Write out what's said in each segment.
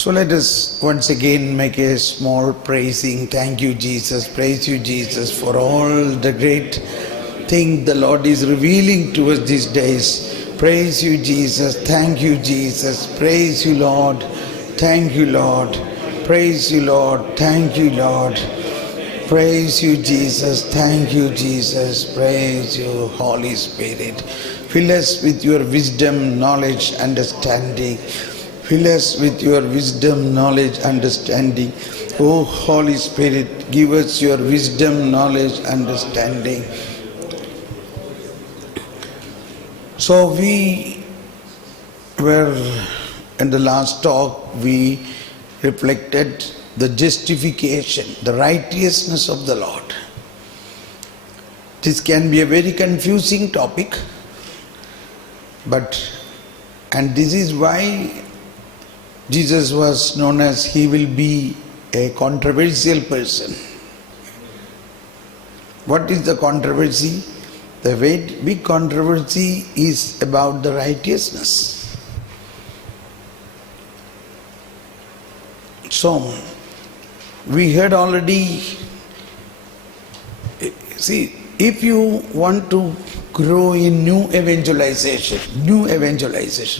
So let us once again make a small praising. Thank you, Jesus. Praise you, Jesus, for all the great thing the Lord is revealing to us these days. Praise you, Jesus. Thank you, Jesus. Praise you, Lord. Thank you, Lord. Praise you, Lord. Thank you, Lord. Praise you, Jesus. Thank you, Jesus. Praise you, Holy Spirit. Fill us with your wisdom, knowledge, understanding. Fill us with your wisdom, knowledge, understanding. Oh, Holy Spirit, give us your wisdom, knowledge, understanding. So we were, in the last talk, we reflected the justification, the righteousness of the Lord. This can be a very confusing topic, and this is why Jesus was known as he will be a controversial person. What is the controversy? The big controversy is about the righteousness. So, we heard already, see, if you want to grow in new evangelization.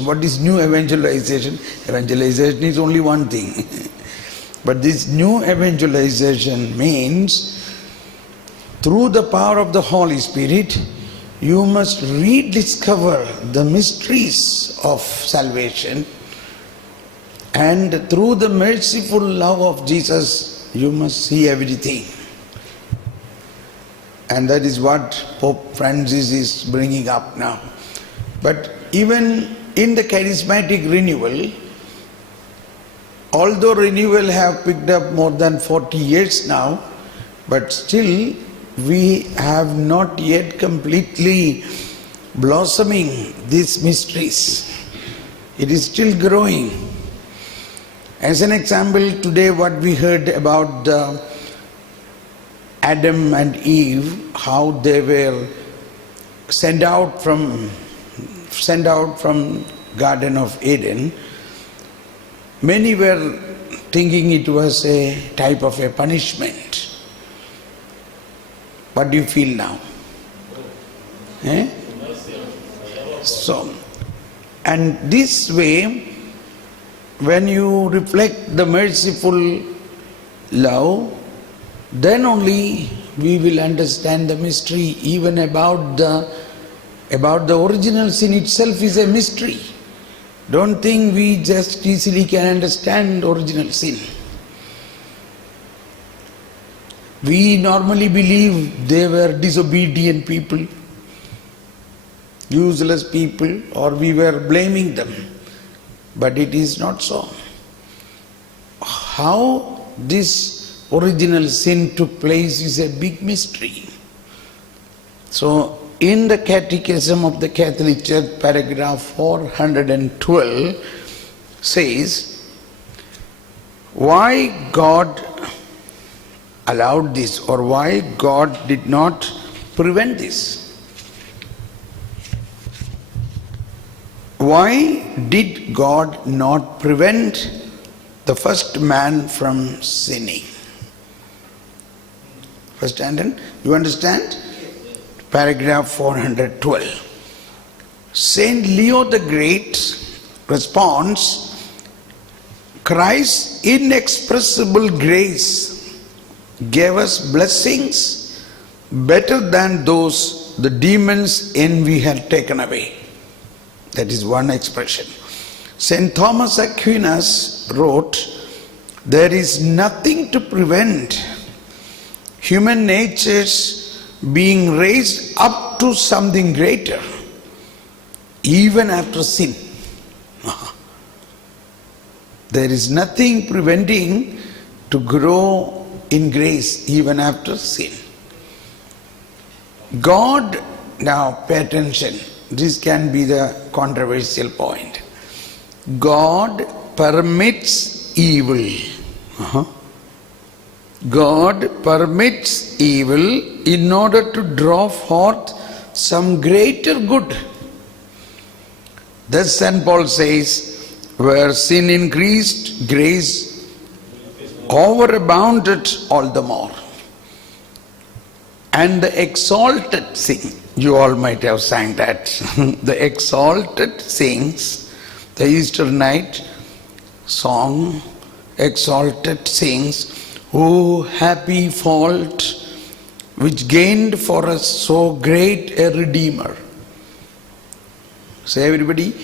What is new evangelization? Evangelization is only one thing. But this new evangelization means through the power of the Holy Spirit, you must rediscover the mysteries of salvation, and through the merciful love of Jesus, you must see everything. And that is what Pope Francis is bringing up now. But even in the charismatic renewal, although renewal have picked up more than 40 years now, but still we have not yet completely blossoming these mysteries. It is still growing. As an example, today what we heard about Adam and Eve, how they were sent out from Garden of Eden. Many were thinking it was a type of a punishment. What do you feel now? So, and this way, when you reflect the merciful love, then only we will understand the mystery. Even about the original sin itself is a mystery. Don't think we just easily can understand original sin. We normally believe they were disobedient people, useless people, or we were blaming them. But it is not so. How this original sin took place is a big mystery. So, in the Catechism of the Catholic Church, paragraph 412 says, why God allowed this, or why God did not prevent this? Why did God not prevent the first man from sinning? Understand? You understand? Paragraph 412. Saint Leo the Great responds, Christ's inexpressible grace gave us blessings better than those the demons' envy had taken away. That is one expression. Saint Thomas Aquinas wrote, there is nothing to prevent human nature's being raised up to something greater, even after sin. There is nothing preventing to grow in grace even after sin. God, now pay attention, this can be the controversial point. God permits evil. God permits evil in order to draw forth some greater good. Thus St. Paul says, Where sin increased, grace overabounded all the more. And the exalted sing. You all might have sang that. The exalted sings. The Easter night song, exalted sings. Oh, happy fault, which gained for us so great a Redeemer. Say everybody.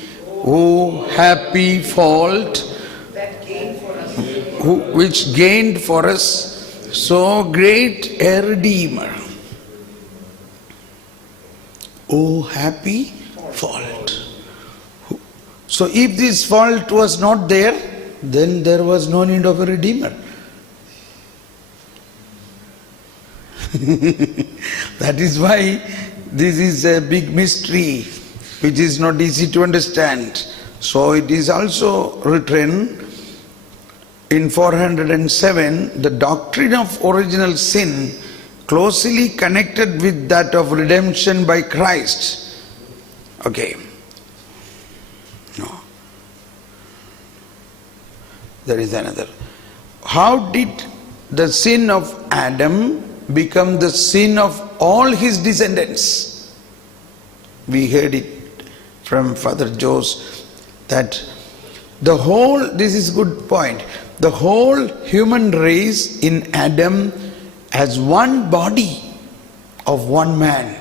Oh, happy fault, which gained for us so great a Redeemer. Oh, happy fault. So if this fault was not there, then there was no need of a Redeemer. That is why this is a big mystery which is not easy to understand. So it is also written in 407, the doctrine of original sin closely connected with that of redemption by Christ. Okay. No. There is another. How did the sin of Adam become the sin of all his descendants? We heard it from Father Jose that the whole, this is good point, the whole human race in Adam as one body of one man.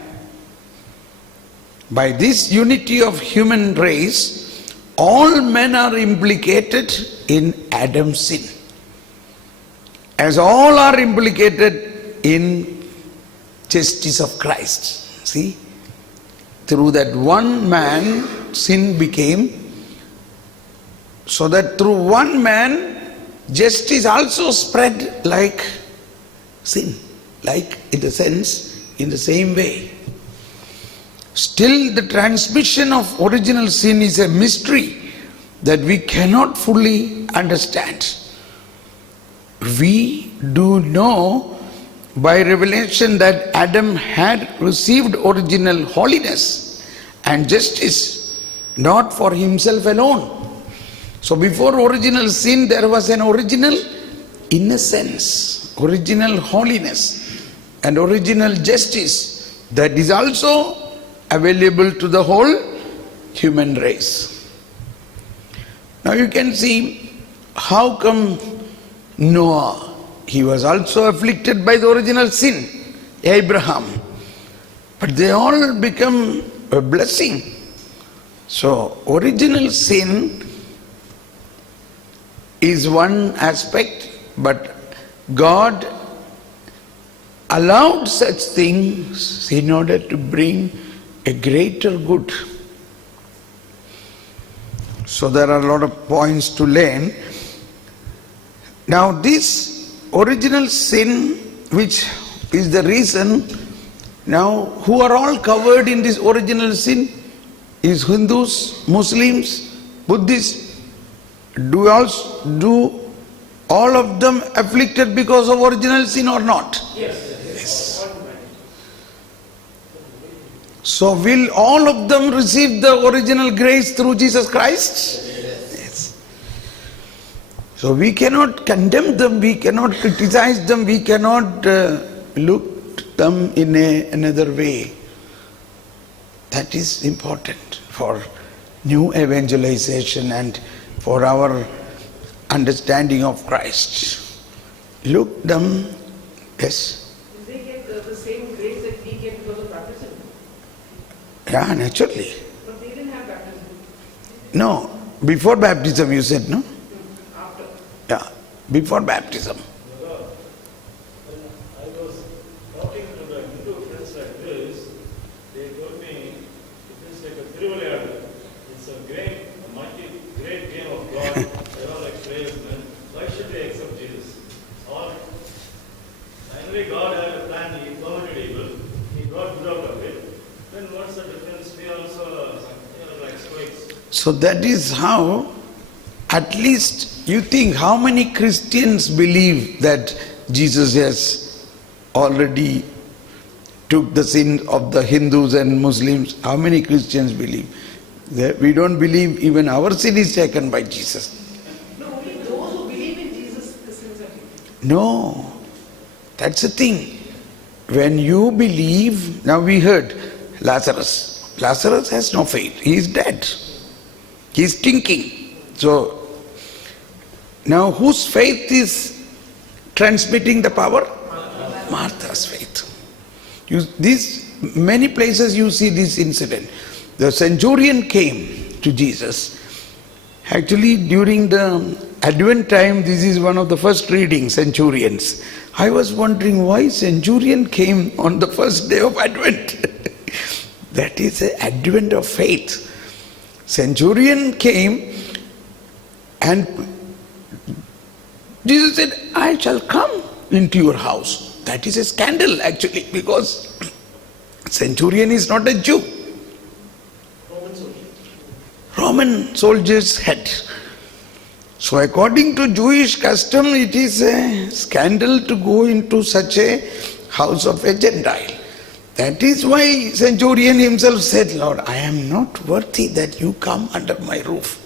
By this unity of human race, all men are implicated in Adam's sin. As all are implicated in justice of Christ. See? Through that one man, sin became, so that through one man, justice also spread like sin, like in the sense, in the same way. Still the transmission of original sin is a mystery that we cannot fully understand. We do know by revelation that Adam had received original holiness and justice, not for himself alone. So before original sin there was an original innocence, original holiness and original justice that is also available to the whole human race. Now you can see how come Noah, he was also afflicted by the original sin, Abraham, but they all become a blessing. So original sin is one aspect, but God allowed such things in order to bring a greater good. So there are a lot of points to learn. Now this original sin, which is the reason, now who are all covered in this original sin? Is Hindus, Muslims, Buddhists. Do all of them afflicted because of original sin or not? Yes. So will all of them receive the original grace through Jesus Christ? Yes. So we cannot condemn them, we cannot criticize them, we cannot look at them in another way. That is important for new evangelization and for our understanding of Christ. Look them, yes. Did they get the same grace that we get because of baptism? Yeah, naturally. But they didn't have baptism. No, before baptism you said, no? After. Yeah, before baptism. I was talking to the Hindu friends like this. They told me it is like a Thiruvalayadu. It's a great game of God. They are like tradesmen. Why should they accept Jesus? Or finally God had a plan. He permitted evil. He got good out of it. Then what's the difference? We also like stoics. So that is how, at least you think how many Christians believe that Jesus has already took the sin of the Hindus and Muslims? How many Christians believe? We don't believe even our sin is taken by Jesus. No, only those who believe in Jesus, the sins are taken. No, that's the thing. When you believe, now we heard Lazarus. Lazarus has no faith. He is dead. He is stinking. So, now whose faith is transmitting the power? Martha's faith. Many places you see this incident. The centurion came to Jesus. Actually, during the Advent time, this is one of the first readings, centurions. I was wondering why centurion came on the first day of Advent. That is the advent of faith. Centurion came and Jesus said, I shall come into your house. That is a scandal actually, because centurion is not a Jew. Roman soldier's head. So according to Jewish custom, it is a scandal to go into such a house of a Gentile. That is why centurion himself said, Lord, I am not worthy that you come under my roof.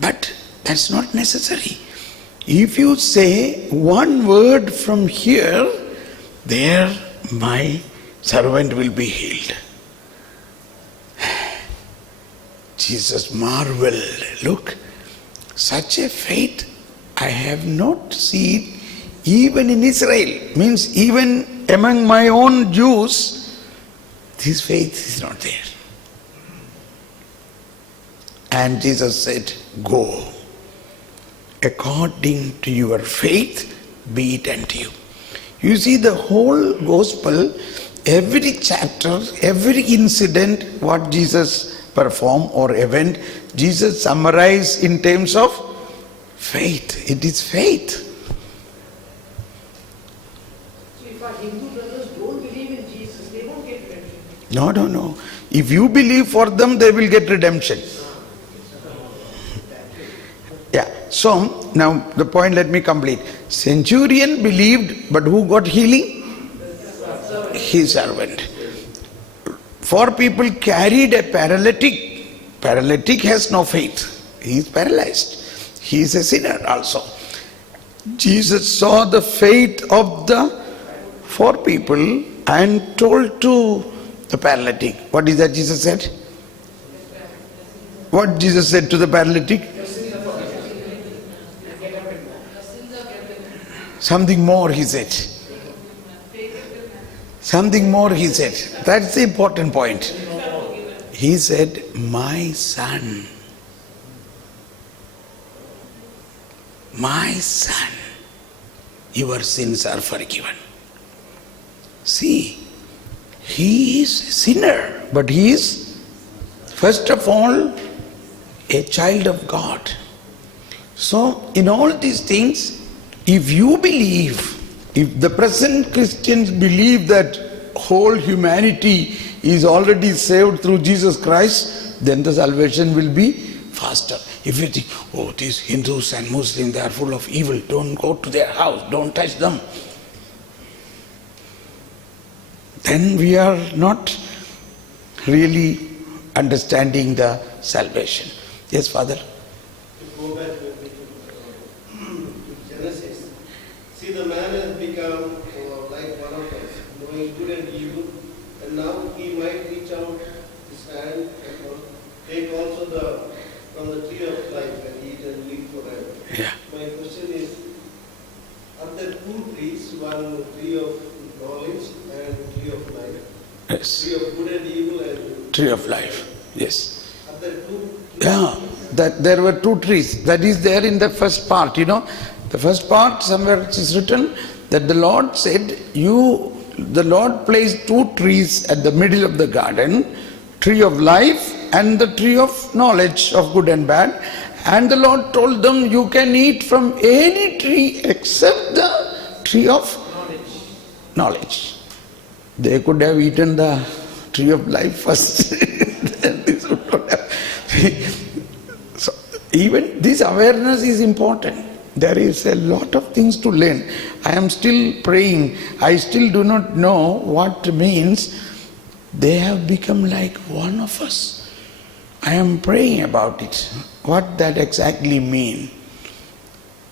But that's not necessary. If you say one word from here, there my servant will be healed. Jesus marveled. Look, such a faith I have not seen even in Israel. Means even among my own Jews, this faith is not there. And Jesus said, go. According to your faith, be it unto you. You see the whole gospel, every chapter, every incident, what Jesus performed or event, Jesus summarized in terms of faith. It is faith. So if our Hindu brothers don't believe in Jesus, they won't get redemption. No. If you believe for them, they will get redemption. Yeah. So, now the point let me complete. Centurion believed, but who got healing? His servant. 4 people carried a paralytic. Paralytic has no faith. He is paralyzed. He is a sinner also. Jesus saw the faith of the 4 people and told to the paralytic. What is that Jesus said? What Jesus said to the paralytic? Something more he said. Something more he said. That's the important point. He said, my son, your sins are forgiven. See, he is a sinner, but he is, first of all, a child of God. So, in all these things, if you believe, if the present Christians believe that whole humanity is already saved through Jesus Christ, then the salvation will be faster. If you think, oh, these Hindus and Muslims, they are full of evil, don't go to their house, don't touch them, then we are not really understanding the salvation. Yes, Father? To go back to Genesis, see, the man has become like one of us, knowing good and evil, and now he might reach out his hand and take also from the tree of life and eat and live forever. Yeah. My question is, are there 2 trees, one tree of knowledge and tree of life? Yes. Tree of good and evil and Tree of life. Yes. are there 2? Yeah. That there were 2 trees. That is there in the first part, The first part, somewhere it is written that the Lord said, the Lord placed 2 trees at the middle of the garden, tree of life and the tree of knowledge of good and bad. And the Lord told them, you can eat from any tree except the tree of knowledge. They could have eaten the tree of life first. Then this would not have. So, even this awareness is important. There is a lot of things to learn. I am still praying. I still do not know what means they have become like one of us. I am praying about it. What that exactly mean?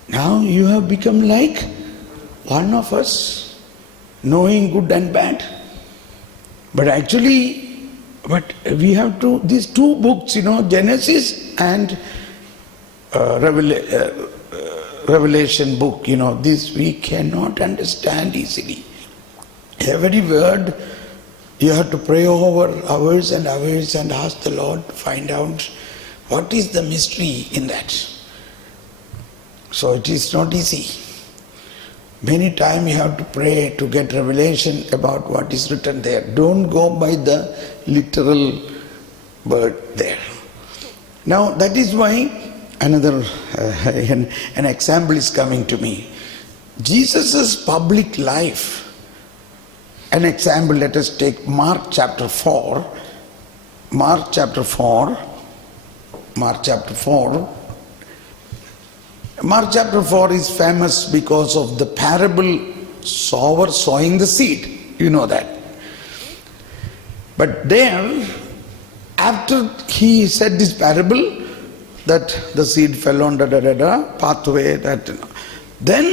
Now you have become like one of us, knowing good and bad. But actually, we have to, these two books, Genesis and Revelation book, this we cannot understand easily. Every word you have to pray over hours and hours and ask the Lord to find out what is the mystery in that. So it is not easy. Many times you have to pray to get revelation about what is written there. Don't go by the literal word there. Now that is why another an example is coming to me. Jesus' public life. An example, let us take Mark chapter 4. Mark chapter 4 is famous because of the parable sower sowing the seed. You know that. But there, after he said this parable, that the seed fell on pathway, then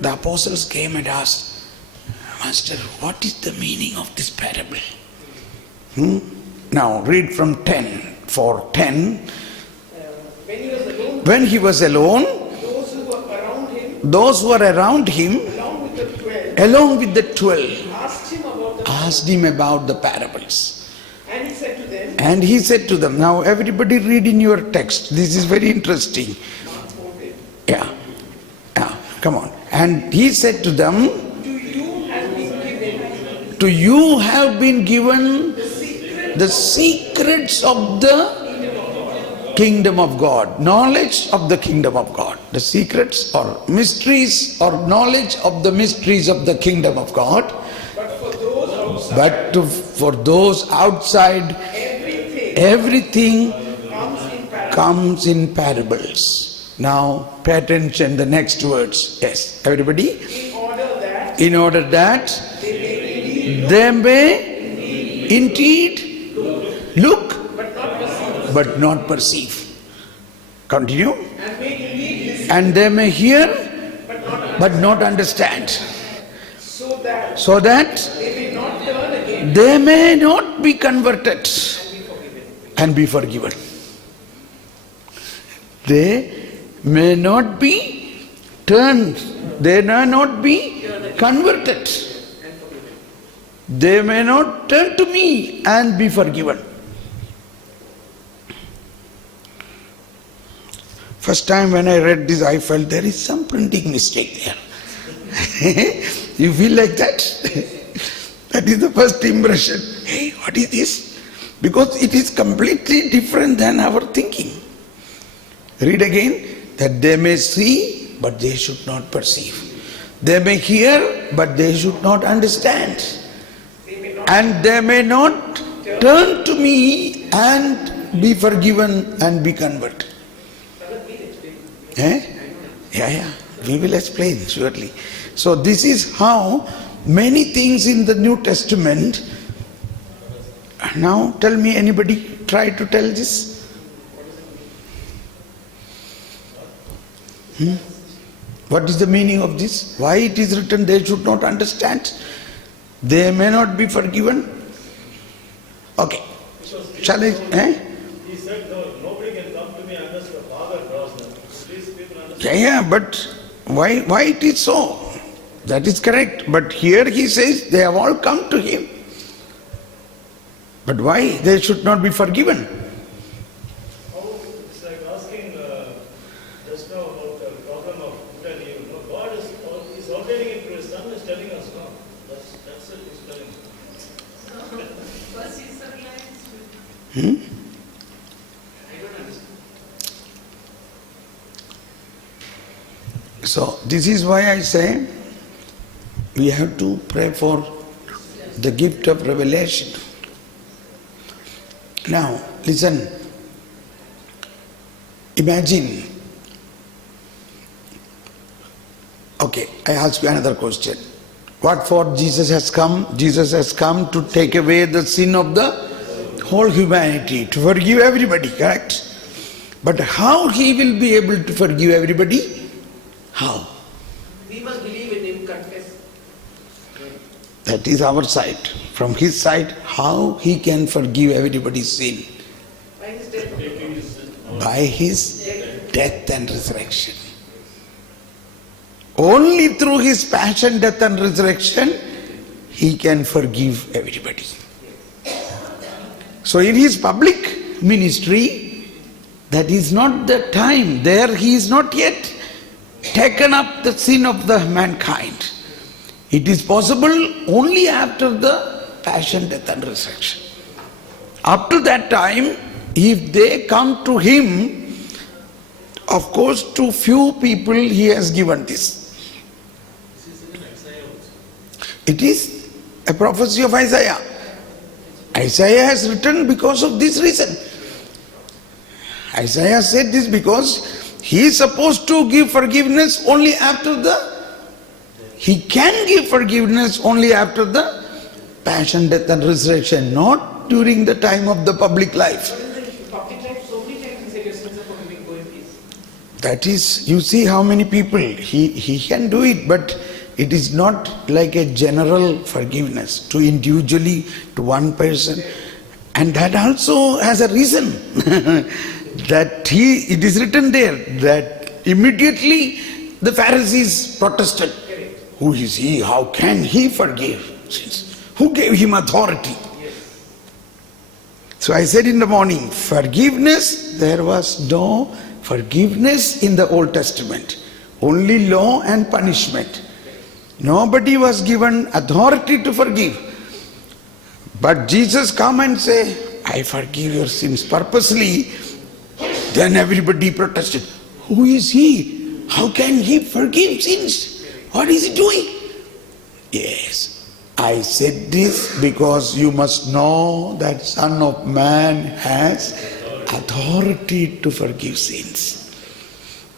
the apostles came and asked, Master, what is the meaning of this parable? Now read from 10. For 10. When he was alone, those who were around him, along with the 12, asked him about the parables. And he said to them, now everybody read in your text. This is very interesting. Yeah, come on. And he said to them, to you have been given the secrets of the kingdom of God, knowledge of the kingdom of God. The secrets or mysteries or knowledge of the mysteries of the kingdom of God. But for those outside, everything comes in parables. Now pay attention, the next words. Yes, everybody? In order that they may indeed look but not perceive. Continue. And they may hear but not understand. So that they may not be converted and be forgiven. They may not be turned, they may not be converted. They may not turn to me and be forgiven. First time when I read this, I felt there is some printing mistake there. You feel like that? That is the first impression. Hey, what is this? Because it is completely different than our thinking. Read again. That they may see, but they should not perceive. They may hear, but they should not understand. And they may not turn to me and be forgiven and be converted. Yeah. We will explain surely. So this is how many things in the New Testament. Now tell me, anybody try to tell this? What is the meaning of this? Why it is written they should not understand? They may not be forgiven. Okay. Shall I? He said, no, nobody can come to me unless the Father draws them. These people understand. Yeah, but why it is so? That is correct. But here he says they have all come to him. But why they should not be forgiven? It's like asking just now about the problem of good and evil. No, God is ordaining it to His Son, is telling us no. That's it, He's telling us. So this is why I say we have to pray for the gift of revelation. Now listen, imagine, okay, I ask you another question. What for Jesus has come? Jesus has come to take away the sin of the whole humanity, to forgive everybody, correct? But how he will be able to forgive everybody? How? We must believe in him, confess. That is our side. From his side, how he can forgive everybody's sin? By his death. By his death and resurrection. Only through his passion, death and resurrection, he can forgive everybody. So in his public ministry, that is not the time. There he is not yet taken up the sin of the mankind. It is possible only after the passion, death and resurrection. Up to that time, if they come to him, of course to few people he has given this. It is a prophecy of Isaiah. Isaiah has written because of this reason. Isaiah said this because he is supposed to give forgiveness only after he can give forgiveness only after the passion, death and resurrection, not during the time of the public life. But in the public life, so many times he said your sins are forgiven, go in peace. That is, you see how many people, he can do it, but it is not like a general forgiveness to individually, to one person. And that also has a reason. That it is written there that immediately the Pharisees protested. Who is he? How can he forgive sins? Who gave him authority? So I said in the morning, forgiveness, there was no forgiveness in the Old Testament. Only law and punishment. Nobody was given authority to forgive. But Jesus come and say, I forgive your sins purposely. Then everybody protested. Who is he? How can he forgive sins? What is he doing? Yes, I said this because you must know that Son of Man has authority to forgive sins.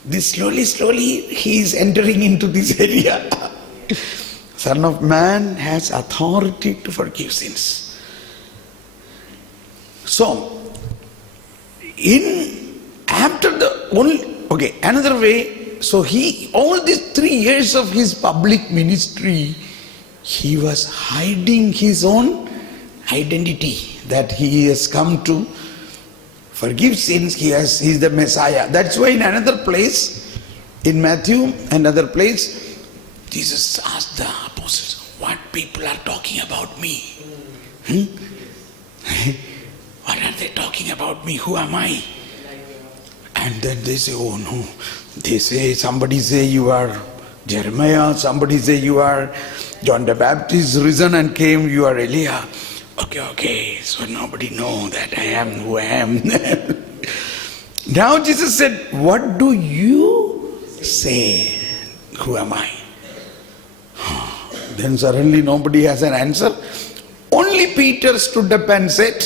This slowly he is entering into this area. Son of Man has authority to forgive sins. So, another way, so all these 3 years of his public ministry, he was hiding his own identity, that he has come to forgive sins, he is the Messiah. That's why in another place, in Matthew, another place, Jesus asked the apostles, what people are talking about me? What are they talking about me? Who am I? And then they say, oh no. They say, somebody say you are Jeremiah, somebody say you are John the Baptist risen and came, you are Elijah. Okay, so nobody know that I am who I am. Now Jesus said, what do you say? Who am I? Then suddenly nobody has an answer. Only Peter stood up and said,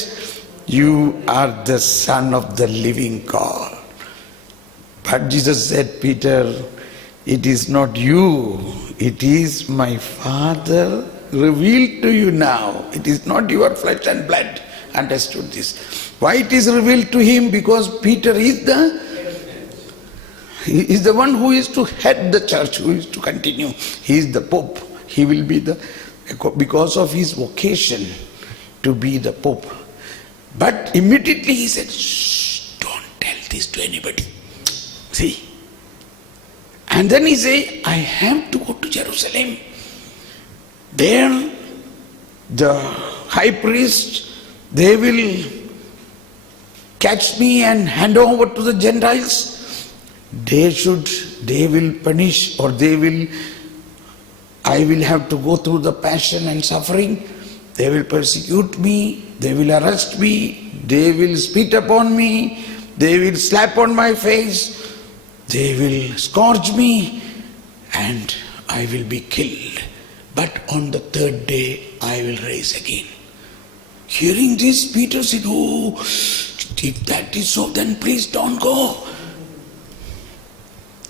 you are the Son of the living God. But Jesus said, Peter, it is not you, it is my Father revealed to you now. It is not your flesh and blood. Understood this. Why it is revealed to him? Because Peter is the one who is to head the church, who is to continue. He is the Pope. He will be because of his vocation to be the Pope. But immediately he said, shh, don't tell this to anybody. See. And then he said, I have to go to Jerusalem. There, the high priest, they will catch me and hand over to the Gentiles. They will punish, or I will have to go through the passion and suffering. They will persecute me, they will arrest me, they will spit upon me, they will slap on my face, they will scourge me, and I will be killed. But on the 3rd day, I will rise again. Hearing this, Peter said, oh, if that is so, then please don't go.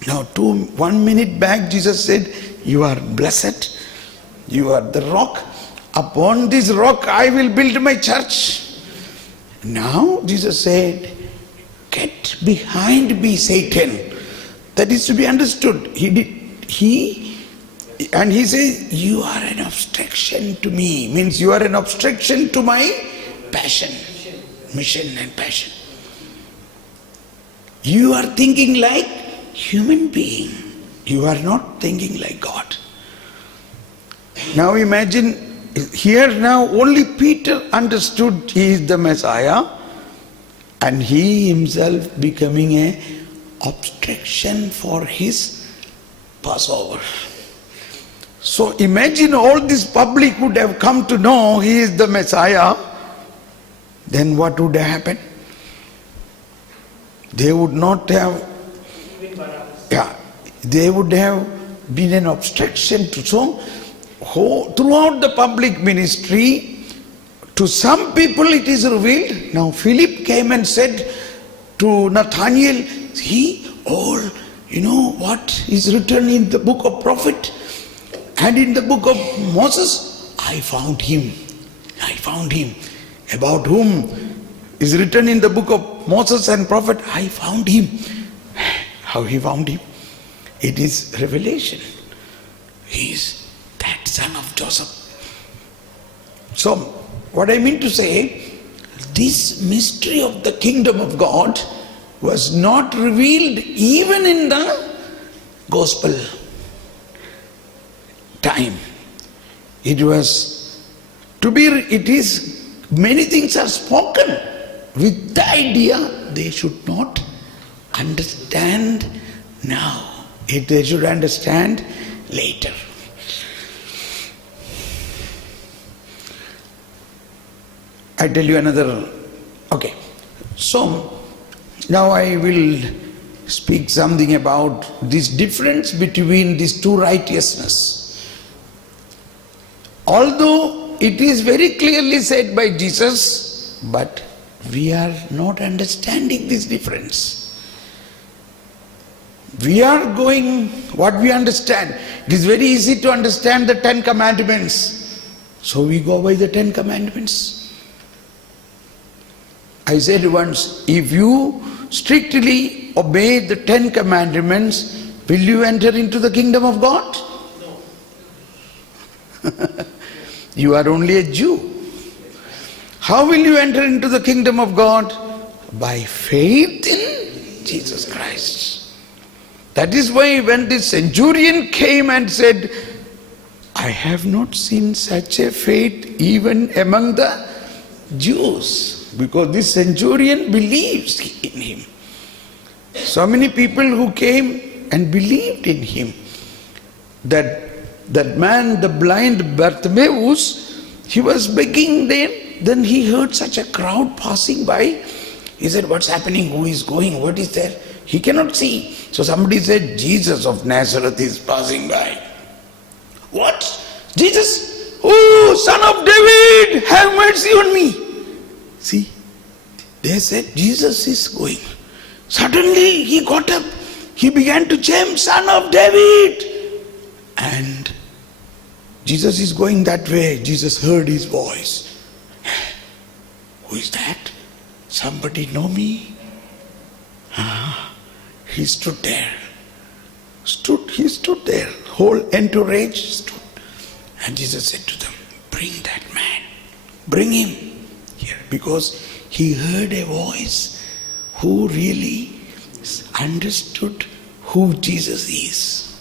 Now, 1 minute back, Jesus said, you are blessed, you are the rock. Upon this rock I will build my church, Now Jesus said, "Get behind me, Satan." That is to be understood. He says, "You are an obstruction to me." Means you are an obstruction to my passion, mission and passion. You are thinking like human being. You are not thinking like God. Now imagine, here now only Peter understood he is the Messiah, and he himself becoming a obstruction for his Passover. So imagine all this public would have come to know he is the Messiah, then what would have happened? They would not have, they would have been an obstruction to so throughout the public ministry. To some people it is revealed. Now Philip came and said to Nathanael, you know what is written in the book of prophet and in the book of Moses? I found him. About whom is written in the book of Moses and prophet, I found him. How he found him? It is revelation. He is that son of Joseph. So, what I mean to say, this mystery of the kingdom of God was not revealed even in the gospel time. It is, many things are spoken with the idea they should not understand now. They should understand later. I tell you another. Okay. So, now I will speak something about this difference between these two righteousness. Although it is very clearly said by Jesus, but we are not understanding this difference. We are going what we understand. It is very easy to understand the 10 commandments. So we go by the 10 commandments. I said once, if you strictly obey the 10 commandments, will you enter into the kingdom of God? No. You are only a Jew. How will you enter into the kingdom of God? By faith in Jesus Christ. That is why when the centurion came and said, I have not seen such a faith even among the Jews. Because this centurion believes in him. So many people who came and believed in him. That man, the blind Bartimaeus, he was begging them. Then he heard such a crowd passing by. He said, what's happening? Who is going? What is there? He cannot see. So somebody said, Jesus of Nazareth is passing by. What? Jesus? Oh, son of David, have mercy on me. See, they said, Jesus is going. Suddenly he got up. He began to chant, Son of David. And Jesus is going that way. Jesus heard his voice. Who is that? Somebody know me? He stood there. He stood there. Whole entourage stood. And Jesus said to them, bring that man. Bring him here. Because he heard a voice who really understood who Jesus is.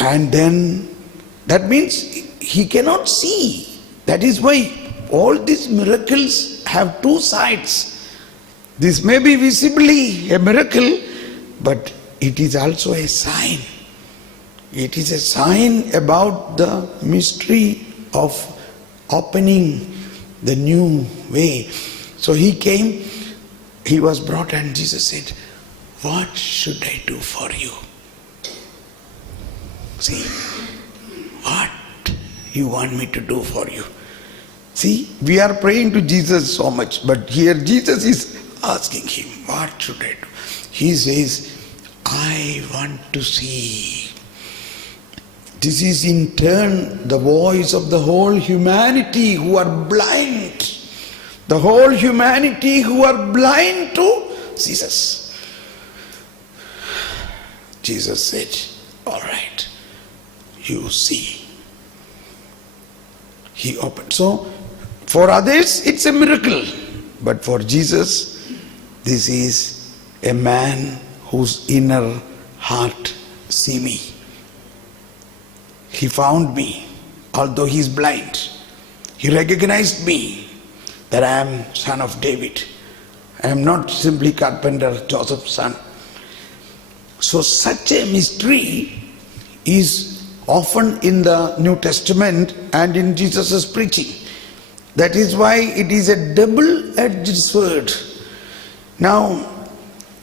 And then, that means he cannot see. That is why all these miracles have two sides. This may be visibly a miracle, but it is also a sign. It is a sign about the mystery of opening the new way. So he came, he was brought, and Jesus said, what should I do for you? See, what you want me to do for you? See, we are praying to Jesus so much, but here Jesus is asking him, what should I do? He says, I want to see. This is in turn the voice of the whole humanity who are blind. The whole humanity who are blind to Jesus. Jesus said, all right, you see. He opened. So, for others, it's a miracle. But for Jesus, this is a man whose inner heart see me. He found me, although he is blind. He recognized me, that I am son of David. I am not simply carpenter Joseph's son. So such a mystery is often in the New Testament and in Jesus' preaching. That is why it is a double-edged sword. Now,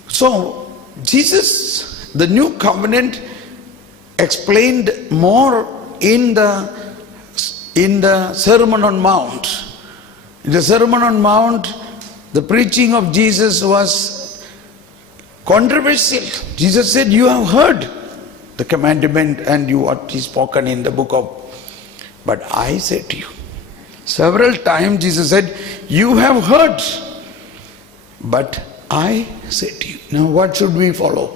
so Jesus, the new covenant, explained more in the Sermon on Mount. In the Sermon on Mount, the preaching of Jesus was controversial. Jesus said, you have heard the commandment and what is spoken in the book of, but I say to you. Several times Jesus said, you have heard, but I say to you. Now what should we follow?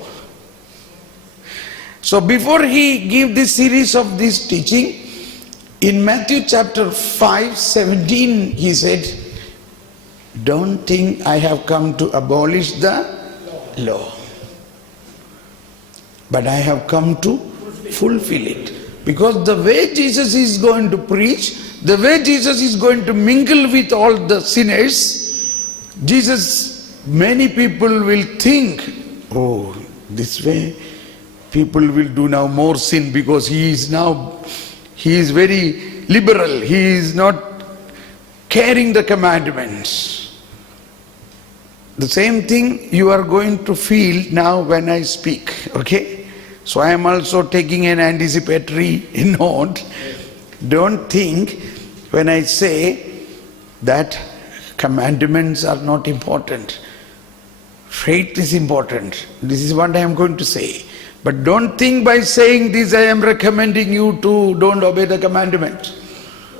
So before he gave this series of this teaching, in Matthew chapter 5:17, he said, don't think I have come to abolish the law, but I have come to fulfill it. Because the way Jesus is going to preach, the way Jesus is going to mingle with all the sinners, many people will think, oh, this way people will do now more sin because he is very liberal. He is not carrying the commandments. The same thing you are going to feel now when I speak, okay? So I am also taking an anticipatory note. Don't think when I say that commandments are not important. Faith is important. This is what I am going to say. But don't think by saying this I am recommending you to don't obey the commandment. So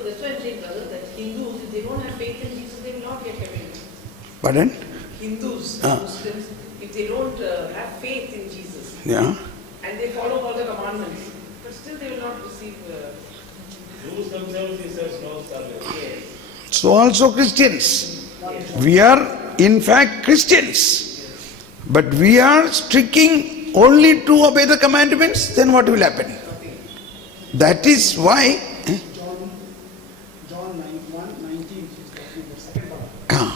that's why I'm saying, brother, that Hindus, if they don't have faith in Jesus, they will not get heaven. Pardon? Hindus, Muslims, if they don't have faith in Jesus, Yeah. and they follow all the commandments, but still they will not receive. Jews themselves, he says, no salvation. So also Christians. We are in fact Christians. But we are sticking only to obey the commandments, then what will happen? That is why John 1:19 is talking about second part.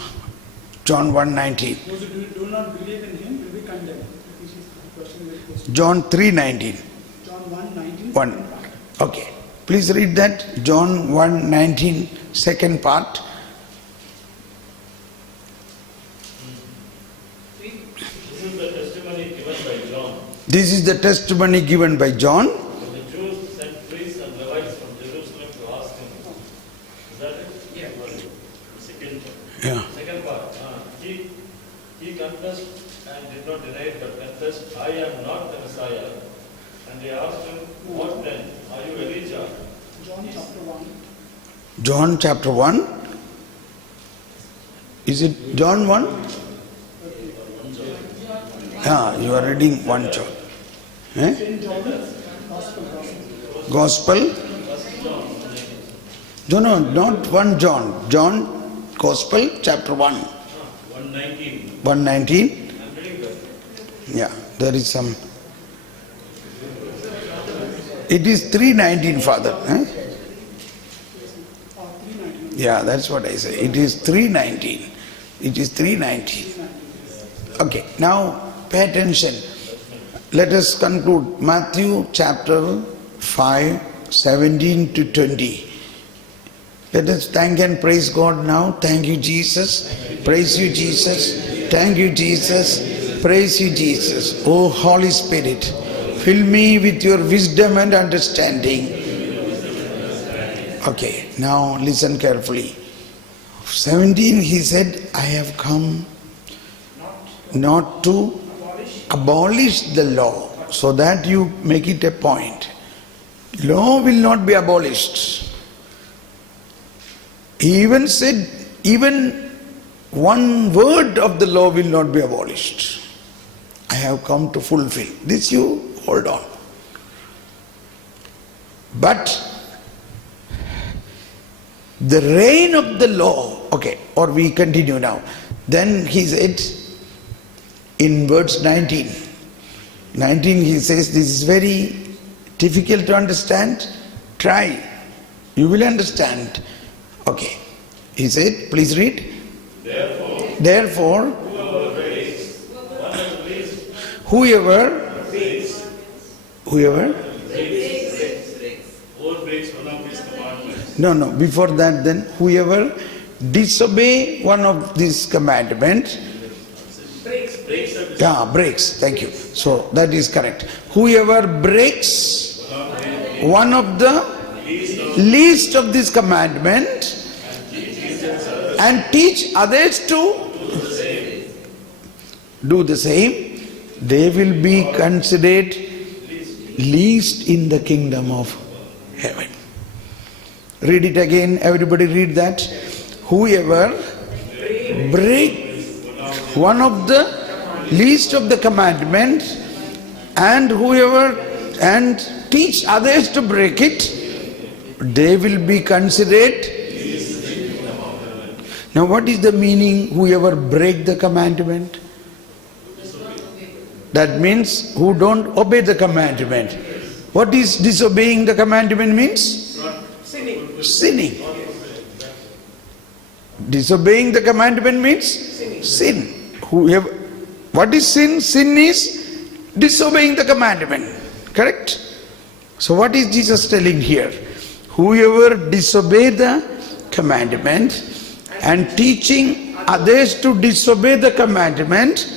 John 1:19. Those who do not believe in him will be condemned. This is the question that goes to John 3:19. John 1:19. 1. Okay. Please read that. John 1:19, second part. This is the testimony given by John. This is the testimony given by John. When the Jews sent priests and Levites from Jerusalem to ask him. Is that it? Yeah. Second part. Yeah. Second part. He confessed and did not deny it, but confessed, I am not the Messiah. And they asked him, what then? Are you Elijah? John chapter 1. John chapter 1. Is it John 1? Yeah, you are reading 1 John. Eh? St. John, Gospel. Gospel? No, not 1 John. John, Gospel, chapter 1. 119. 119. I'm reading that. Yeah, there is some. It is 319, Father. Eh? 3:19. Yeah, that's what I say. It is 319. It is 319. Okay, now pay attention. Let us conclude. Matthew chapter 5, 17 to 20. Let us thank and praise God now. Thank you, Jesus. Praise you, Jesus. Thank you, Jesus. Praise you, Jesus. Oh, Holy Spirit, fill me with your wisdom and understanding. Okay, now listen carefully. 17, he said, I have come not to abolish the law, so that you make it a point. Law will not be abolished. He even said, even one word of the law will not be abolished. I have come to fulfill. This you hold on. But the reign of the law, okay, or we continue now. Then he said in verse 19 he says, this is very difficult to understand. Try. You will understand. Okay. He said, please read. Therefore, whoever No, before that then, whoever disobey one of these commandments, breaks, thank you. So that is correct. Whoever breaks one of the least of this commandment and teach others to do the same, they will be considered least in the kingdom of heaven. Read it again, everybody read that. Whoever break one of the least of the commandments and teach others to break it, they will be considered. Now what is the meaning, whoever break the commandment? That means who don't obey the commandment. What is disobeying the commandment means? Sinning. Disobeying the commandment means sin. What is sin? Sin is disobeying the commandment. Correct? So what is Jesus telling here? Whoever disobey the commandment and teaching others to disobey the commandment,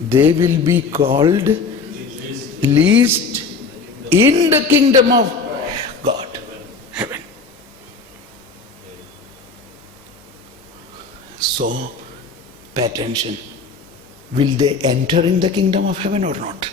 they will be called least in the kingdom of God, heaven. So, pay attention. Will they enter in the kingdom of heaven or not?